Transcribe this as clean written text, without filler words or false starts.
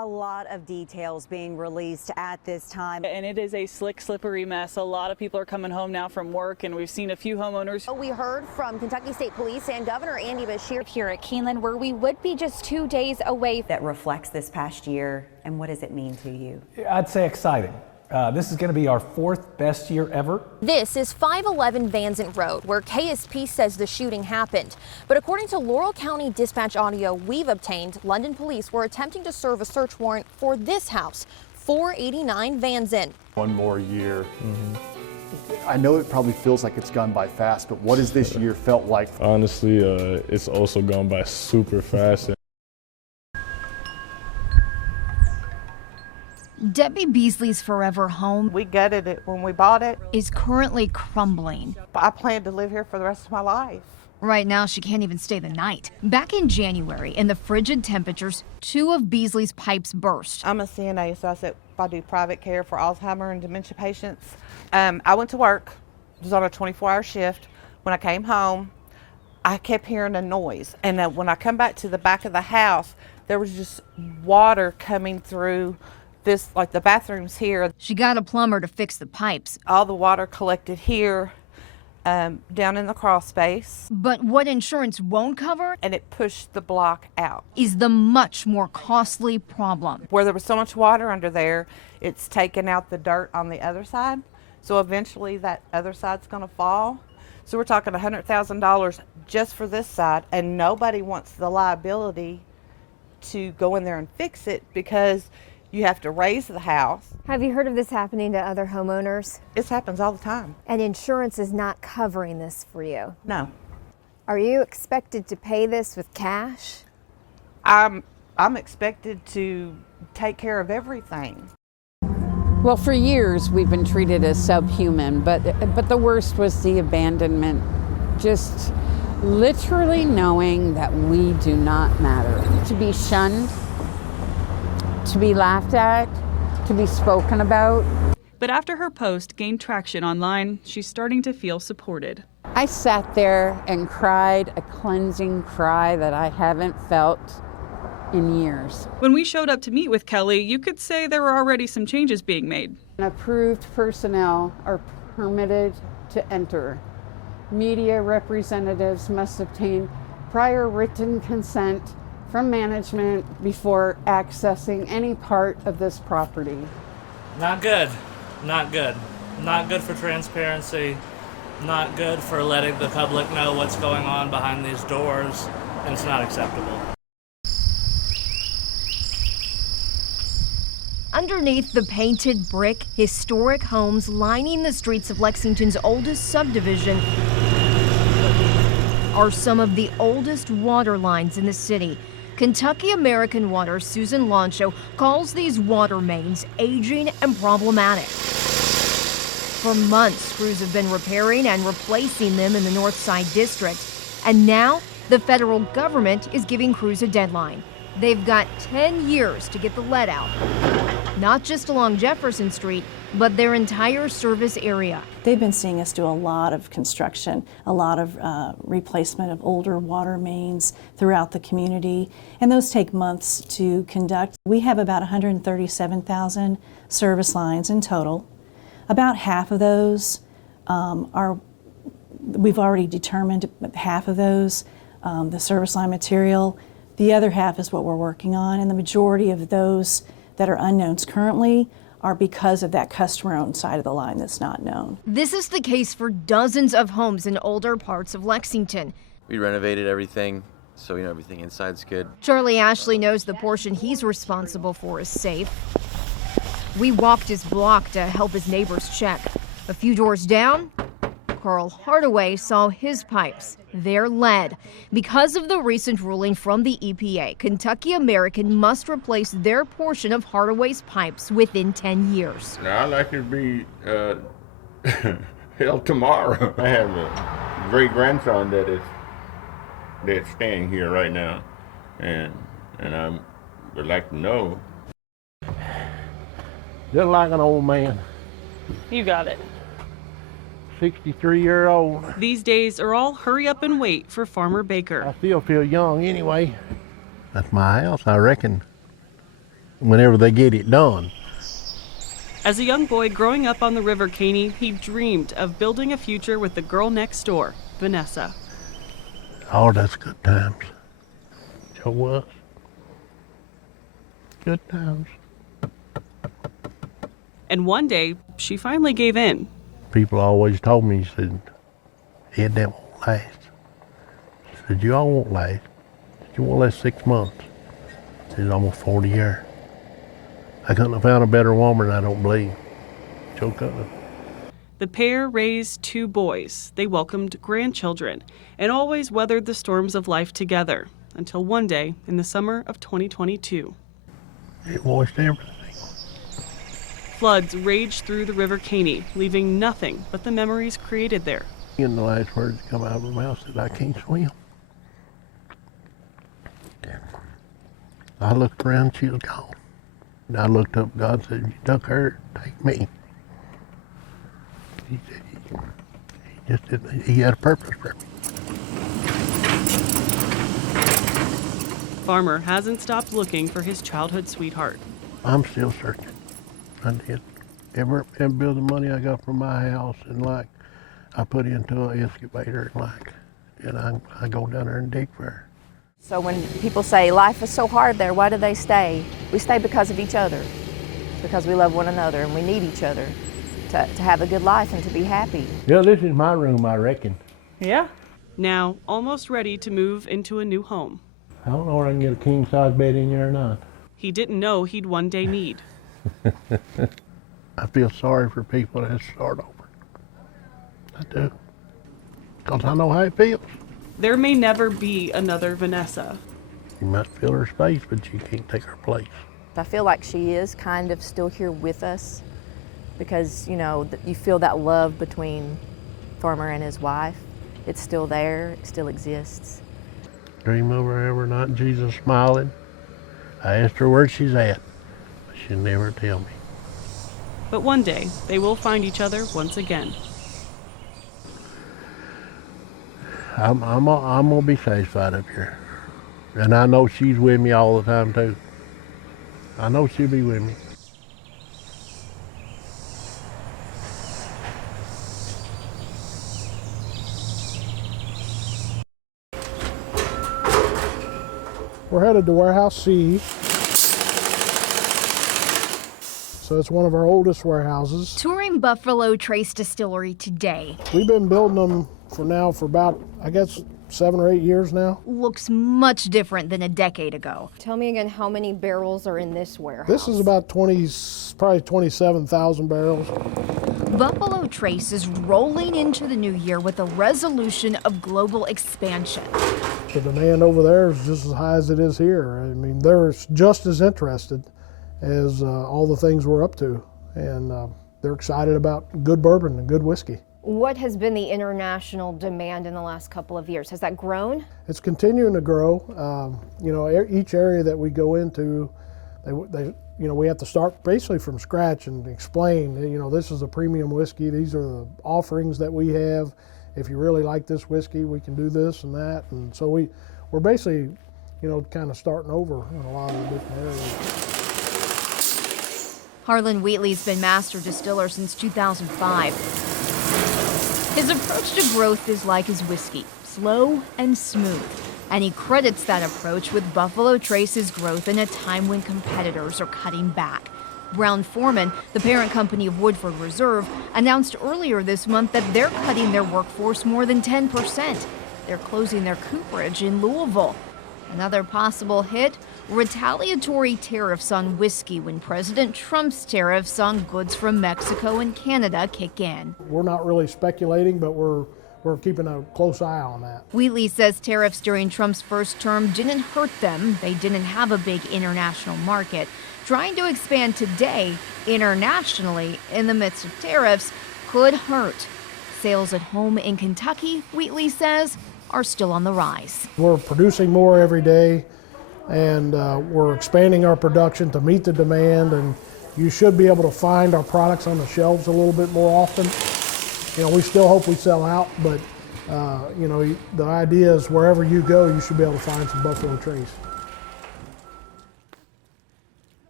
A lot of details being released at this time. And it is a slick, slippery mess. A lot of people are coming home now from work, and we've seen a few homeowners. We heard from Kentucky State Police and Governor Andy Beshear here at Keeneland, where we would be just 2 days away. That reflects this past year, and what does it mean to you? I'd say exciting. This is going to be our 4th best year ever. This is 511 Vanzant Road, where KSP says the shooting happened. But according to Laurel County dispatch audio we've obtained, London police were attempting to serve a search warrant for this house, 489 Vanzant. One more year. I know it probably feels like it's gone by fast, but what has this year felt like? Honestly, it's also gone by super fast. Debbie Beasley's forever home, we gutted it when we bought it. is currently crumbling. I plan to live here for the rest of my life. Right now, she can't even stay the night. Back in January, in the frigid temperatures, 2 of Beasley's pipes burst. I'm a CNA, so I do private care for Alzheimer and dementia patients. I went to work, was on a 24-hour shift. When I came home, I kept hearing a noise. And when I come back to the back of the house, there was just water coming through this, like the bathrooms here. She got a plumber to fix the pipes. All the water collected here, down in the crawl space. But what insurance won't cover, and it pushed the block out, is the much more costly problem. Where there was so much water under there, it's taken out the dirt on the other side. So eventually that other side's going to fall. So we're talking $100,000 just for this side, and nobody wants the liability to go in there and fix it because you have to raise the house. Have you heard of this happening to other homeowners? This happens all the time. And insurance is not covering this for you? No. Are you expected to pay this with cash? I'm expected to take care of everything. Well, for years we've been treated as subhuman, but the worst was the abandonment. Just literally knowing that we do not matter. To be shunned, to be laughed at, to be spoken about. But after her post gained traction online, she's starting to feel supported. I sat there and cried a cleansing cry that I haven't felt in years. When we showed up to meet with Kelly, you could say there were already some changes being made. Approved personnel are permitted to enter. Media representatives must obtain prior written consent from management before accessing any part of this property. Not good. Not good. Not good for transparency. Not good for letting the public know what's going on behind these doors, and it's not acceptable. Underneath the painted brick, historic homes lining the streets of Lexington's oldest subdivision are some of the oldest water lines in the city. Kentucky American Water's Susan Loncho calls these water mains aging and problematic. For months, crews have been repairing and replacing them in the North Side District. And now, the federal government is giving crews a deadline. They've got 10 years to get the lead out. Not just along Jefferson Street, but their entire service area. They've been seeing us do a lot of construction, a lot of replacement of older water mains throughout the community, and those take months to conduct. We have about 137,000 service lines in total. About half of those we've already determined half of those, the service line material. The other half is what we're working on, and the majority of those that are unknowns currently are because of that customer-owned side of the line that's not known. This is the case for dozens of homes in older parts of Lexington. We renovated everything, so everything inside's good. Charlie Ashley knows the portion he's responsible for is safe. We walked his block to help his neighbors check. A few doors down, Carl Hardaway saw his pipes. They're lead. Because of the recent ruling from the EPA, Kentucky American must replace their portion of Hardaway's pipes within 10 years. Now, I'd like it to be held tomorrow. I have a great grandson that's staying here right now, and I would like to know. Just like an old man. You got it. 63-year-old. These days are all hurry up and wait for Farmer Baker. I still feel young anyway. That's my house, I reckon. whenever they get it done. As a young boy growing up on the River Caney, he dreamed of building a future with the girl next door, Vanessa. Oh, that's good times. Sure was. Good times. And one day, she finally gave in. People always told me, said, it that won't last. I said, you all won't last. You won't last 6 months. I said, almost 40 years. I couldn't have found a better woman, I don't believe. Sure couldn't. The pair raised 2 boys. They welcomed grandchildren and always weathered the storms of life together until one day in the summer of 2022. It washed everything. Floods raged through the River Caney, leaving nothing but the memories created there. And the last words that come out of her mouth said, I can't swim. I looked around, she was gone. And I looked up, God said, you took her, take me. He said, he had a purpose for me. Farmer hasn't stopped looking for his childhood sweetheart. I'm still searching. I did. Every bit of the money I got from my house, and I put into an excavator, and I go down there and dig for her. So when people say life is so hard there, why do they stay? We stay because of each other, because we love one another and we need each other to have a good life and to be happy. Yeah, this is my room, I reckon. Yeah. Now, almost ready to move into a new home. I don't know where I can get a king-size bed in there or not. He didn't know he'd one day need. I feel sorry for people that start over. I do. Because I know how it feels. There may never be another Vanessa. You might fill her space, but you can't take her place. I feel like she is kind of still here with us because, you know, you feel that love between Farmer and his wife. It's still there, it still exists. Dream of her every night, Jesus smiling. I asked her where she's at, but she'd never tell me. But one day, they will find each other once again. I'm gonna be satisfied up here. And I know she's with me all the time too. I know she'll be with me. We're headed to Warehouse C. So it's one of our oldest warehouses. Touring Buffalo Trace Distillery today. We've been building them for about, I guess, 7 or 8 years now. Looks much different than a decade ago. Tell me again how many barrels are in this warehouse. This is about probably 27,000 barrels. Buffalo Trace is rolling into the new year with a resolution of global expansion. The demand over there is just as high as it is here. I mean, they're just as interested as all the things we're up to. And they're excited about good bourbon and good whiskey. What has been the international demand in the last couple of years? Has that grown? It's continuing to grow. You know, each area that we go into, we have to start basically from scratch and explain, you know, this is a premium whiskey. These are the offerings that we have. If you really like this whiskey, we can do this and that. And so we're basically, you know, kind of starting over in a lot of the different areas. Harlan Wheatley's been master distiller since 2005. His approach to growth is like his whiskey, slow and smooth. And he credits that approach with Buffalo Trace's growth in a time when competitors are cutting back. Brown-Forman, the parent company of Woodford Reserve, announced earlier this month that they're cutting their workforce more than 10%. They're closing their cooperage in Louisville. Another possible hit, retaliatory tariffs on whiskey when President Trump's tariffs on goods from Mexico and Canada kick in. We're not really speculating, but we're keeping a close eye on that. Wheatley says tariffs during Trump's first term didn't hurt them. They didn't have a big international market. Trying to expand today internationally in the midst of tariffs could hurt. Sales at home in Kentucky, Wheatley says, are still on the rise. We're producing more every day, and we're expanding our production to meet the demand, and you should be able to find our products on the shelves a little bit more often. You know, we still hope we sell out, but you know, the idea is wherever you go, you should be able to find some Buffalo Trace.